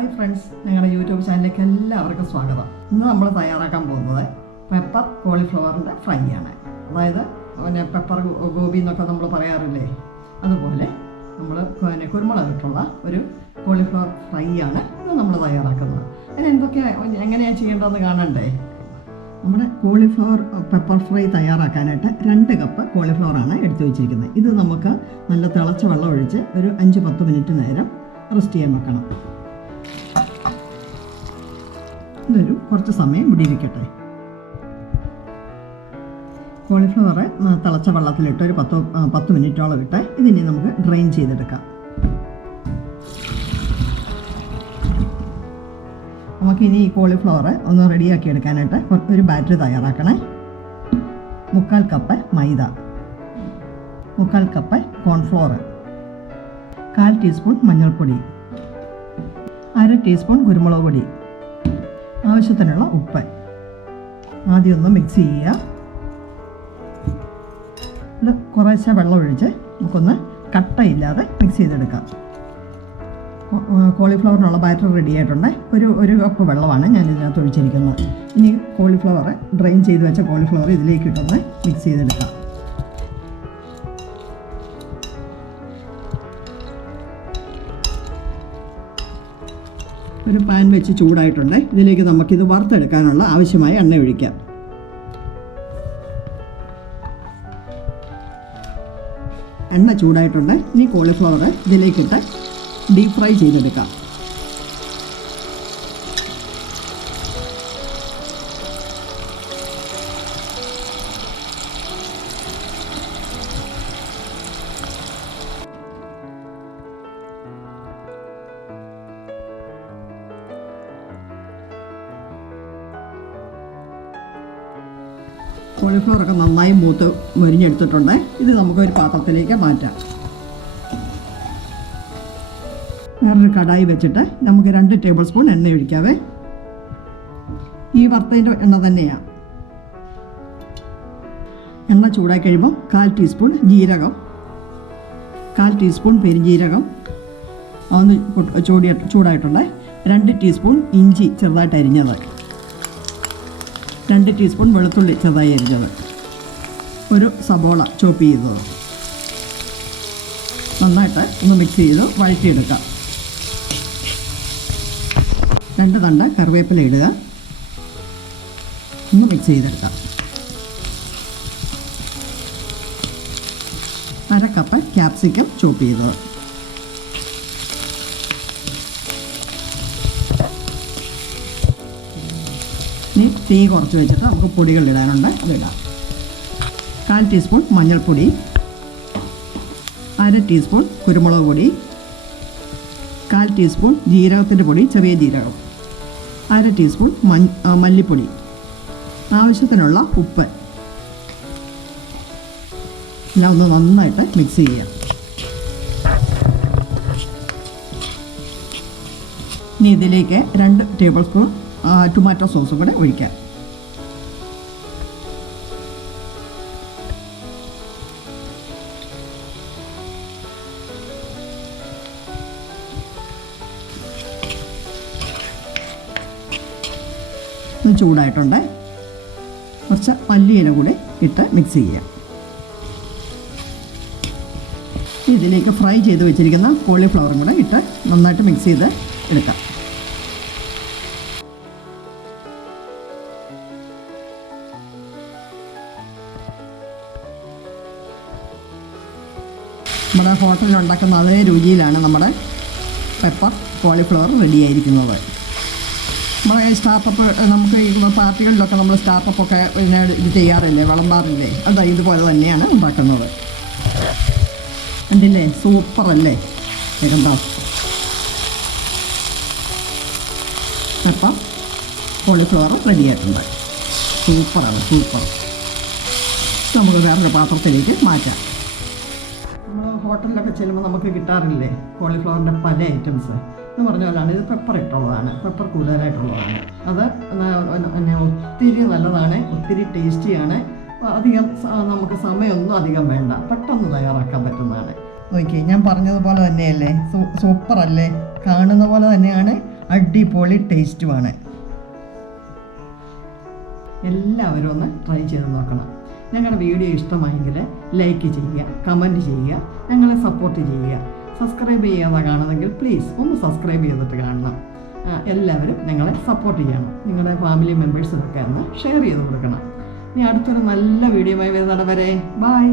Hi friends ഞങ്ങളുടെ YouTube ചാനലിലേക്ക് എല്ലാവർക്കും സ്വാഗതം. ഇന്ന് നമ്മൾ തയ്യാറാക്കാൻ പോകുന്നത് പെപ്പർ കോളിഫ്ലവറിന്റെ ഫ്രൈ ആണ് അതായത് പിന്നെ പെപ്പർ ഗോബി എന്നൊക്കെ നമ്മൾ പറയാറില്ലേ? അതുപോലെ നമ്മൾ പിന്നെ കുരുമുളക് ഇട്ടുള്ള ഒരു കോളിഫ്ലവർ ഫ്രൈ ആണ് ഇന്ന് നമ്മൾ തയ്യാറാക്കുന്നത്. അതിന് എന്തൊക്കെയാണ് എങ്ങനെയാണ് ചെയ്യേണ്ടതെന്ന് കാണണ്ടേ? നമ്മുടെ കോളിഫ്ലവർ പെപ്പർ ഫ്രൈ തയ്യാറാക്കാനായിട്ട് രണ്ട് കപ്പ് കോളിഫ്ലവറാണ് എടുത്തു വെച്ചിരിക്കുന്നത്. ഇത് നമുക്ക് നല്ല തിളച്ച വെള്ളം ഒഴിച്ച് ഒരു അഞ്ച് പത്ത് മിനിറ്റ് നേരം റെസ്റ്റ് ചെയ്യാൻ വെക്കണം. ഇതൊരു കുറച്ച് സമയം ഇവിടെ ഇരിക്കട്ടെ കോളിഫ്ലവർ തിളച്ച വെള്ളത്തിലിട്ട് ഒരു പത്ത് പത്ത് മിനിറ്റോളം ഇട്ട് ഇതിനെ നമുക്ക് ഡ്രെയിൻ ചെയ്തെടുക്കാം. നമുക്കിനി ഈ കോളിഫ്ലവർ ഒന്ന് റെഡിയാക്കി എടുക്കാനായിട്ട് ഒരു ബാറ്ററി തയ്യാറാക്കണേ. മുക്കാൽ കപ്പ് മൈദ. മുക്കാൽ കപ്പ് കോൺഫ്ലോർ. കാൽ ടീസ്പൂൺ മഞ്ഞൾപ്പൊടി. അര ടീസ്പൂൺ കുരുമുളക് പൊടി. ആവശ്യത്തിനുള്ള ഉപ്പ്. ആദ്യം ഒന്ന് മിക്സ് ചെയ്യുക. കുറേശ്ശെ വെള്ളം ഒഴിച്ച് നമുക്കൊന്ന് കട്ടയില്ലാതെ മിക്സ് ചെയ്തെടുക്കാം. കോളിഫ്ലവറിനുള്ള ബാറ്റർ റെഡി ആയിട്ടുണ്ട്. ഒരു ഒരു കപ്പ് വെള്ളമാണ് ഞാൻ ഇതിനകത്ത് ഒഴിച്ചിരിക്കുന്നത്. ഇനി കോളിഫ്ലവർ ഡ്രെയിൻ ചെയ്ത് വെച്ച കോളിഫ്ലവർ ഇതിലേക്ക് ഇട്ടൊന്ന് മിക്സ് ചെയ്തെടുക്കാം. ഒരു പാൻ വെച്ച് ചൂടായിട്ടുണ്ട്. ഇതിലേക്ക് നമുക്കിത് വറുത്തെടുക്കാനുള്ള ആവശ്യമായ എണ്ണ ഒഴിക്കാം. എണ്ണ ചൂടായിട്ടുണ്ട്. ഇനി കോളിഫ്ലവർ ഇതിലേക്കിട്ട് ഡീപ് ഫ്രൈ ചെയ്തെടുക്കാം. കോളിഫ്ലവറൊക്കെ നന്നായി മൂത്ത് മുരിഞ്ഞെടുത്തിട്ടുണ്ട്. ഇത് നമുക്കൊരു പാത്രത്തിലേക്ക് മാറ്റാം. വേറൊരു കടായി വെച്ചിട്ട് നമുക്ക് രണ്ട് ടേബിൾ സ്പൂൺ എണ്ണ ഒഴിക്കാവേ. ഈ വറുത്തതിന്റെ എണ്ണ തന്നെയാണ് എണ്ണ ചൂടായി കഴിയുമ്പോൾ കാൽ ടീസ്പൂൺ ജീരകം കാൽ ടീസ്പൂൺ പെരിഞ്ജീരകം അതൊന്ന് ചൂടിയ ചൂടി ചൂടായിട്ടുണ്ട് രണ്ട് ടീസ്പൂൺ ഇഞ്ചി ചെറുതായിട്ട് അരിഞ്ഞത്. രണ്ട് ടീസ്പൂൺ വെളുത്തുള്ളി ചെറുതായി അരിഞ്ഞത്. ഒരു സബോള ചോപ്പ് ചെയ്തത്. നന്നായിട്ട് ഒന്ന് മിക്സ് ചെയ്ത് വഴറ്റിയെടുക്കാം. രണ്ട് തണ്ട കറിവേപ്പില ഇടുക. ഒന്ന് മിക്സ് ചെയ്തെടുക്കാം. അര കപ്പ് ക്യാപ്സിക്കം ചോപ്പ് ചെയ്തത്. ഇനി തീ കുറച്ച് വെച്ചിട്ട് നമുക്ക് പൊടികൾ ഇടാനുണ്ട്. അതിടാം കാൽ ടീസ്പൂൺ മഞ്ഞൾപ്പൊടി അര ടീസ്പൂൺ കുരുമുളക് പൊടി കാൽ ടീസ്പൂൺ ജീരകത്തിന്റെ പൊടി ചെറിയ ജീരകം അര ടീസ്പൂൺ മല്ലിപ്പൊടി. ആവശ്യത്തിനുള്ള ഉപ്പ്. എല്ലാം ഒന്ന് നന്നായിട്ട് മിക്സ് ചെയ്യുക ഇനി ഇതിലേക്ക് രണ്ട് ടേബിൾ സ്പൂൺ ടൊമാറ്റോ സോസും കൂടെ ഒഴിക്കാം. ചൂടായിട്ടുണ്ട്. കുറച്ച് മല്ലിയില കൂടി ഇട്ട് മിക്സ് ചെയ്യാം. ഇതിലേക്ക് ഫ്രൈ ചെയ്ത് വെച്ചിരിക്കുന്ന കോളിഫ്ലവറും കൂടെ ഇട്ട് നന്നായിട്ട് മിക്സ് ചെയ്ത് എടുക്കാം. നമ്മുടെ ഹോട്ടലിൽ ഉണ്ടാക്കുന്ന അതേ രുചിയിലാണ് നമ്മുടെ പെപ്പർ കോളിഫ്ലവർ റെഡിയായിരിക്കുന്നത്. നമ്മുടെ ഈ സ്റ്റാർട്ടപ്പ് നമുക്ക് പാർട്ടികളിലൊക്കെ നമ്മൾ സ്റ്റാർട്ടപ്പൊക്കെ പിന്നെ ഇത് ചെയ്യാറില്ലേ വിളമ്പാറില്ലേ? അതാ ഇതുപോലെ തന്നെയാണ് ഉണ്ടാക്കുന്നത്. കണ്ടില്ലേ സൂപ്പറല്ലേ കണ്ടോ പെപ്പർ കോളിഫ്ലവർ റെഡിയായിട്ടുണ്ട്. സൂപ്പറാണ് സൂപ്പർ നമുക്ക് വേറൊരു പാത്രത്തിലേക്ക് മാറ്റാം. ഹോട്ടലിലൊക്കെ ചെല്ലുമ്പോൾ നമുക്ക് കിട്ടാറില്ലേ? കോളിഫ്ലവറിന്റെ പല ഐറ്റംസ് എന്ന് പറഞ്ഞ പോലെയാണ്. ഇത് പെപ്പർ ഇട്ടുള്ളതാണ്. പെപ്പർ കൂടുതലായിട്ടുള്ളതാണ്. അത് പിന്നെ ഒത്തിരി നല്ലതാണ്. ഒത്തിരി ടേസ്റ്റിയാണ് അധികം നമുക്ക് സമയമൊന്നും അധികം വേണ്ട. പെട്ടെന്ന് തയ്യാറാക്കാൻ പറ്റുന്നതാണ്. നോക്കി ഞാൻ പറഞ്ഞതുപോലെ തന്നെയല്ലേ? സൂപ്പർ അല്ലേ? കാണുന്ന പോലെ തന്നെയാണ്. അടിപൊളി ടേസ്റ്റുമാണ് എല്ലാവരും ഒന്ന് ട്രൈ ചെയ്ത് നോക്കണം. ഞങ്ങളുടെ വീഡിയോ ഇഷ്ടമായെങ്കിൽ ലൈക്ക് ചെയ്യുക കമന്റ് ചെയ്യുക ഞങ്ങളെ സപ്പോർട്ട് ചെയ്യുക. സബ്സ്ക്രൈബ് ചെയ്യാതെ കാണുന്നെങ്കിൽ പ്ലീസ് ഒന്ന് സബ്സ്ക്രൈബ് ചെയ്തിട്ട് കാണണം. എല്ലാവരും ഞങ്ങളെ സപ്പോർട്ട് ചെയ്യണം. നിങ്ങളുടെ ഫാമിലി മെമ്പേഴ്സിനൊക്കെ ഒന്ന് ഷെയർ ചെയ്ത് കൊടുക്കണം. ഇനി അടുത്തൊരു നല്ല വീഡിയോയുമായി വരുന്നിടം വരെ ബൈ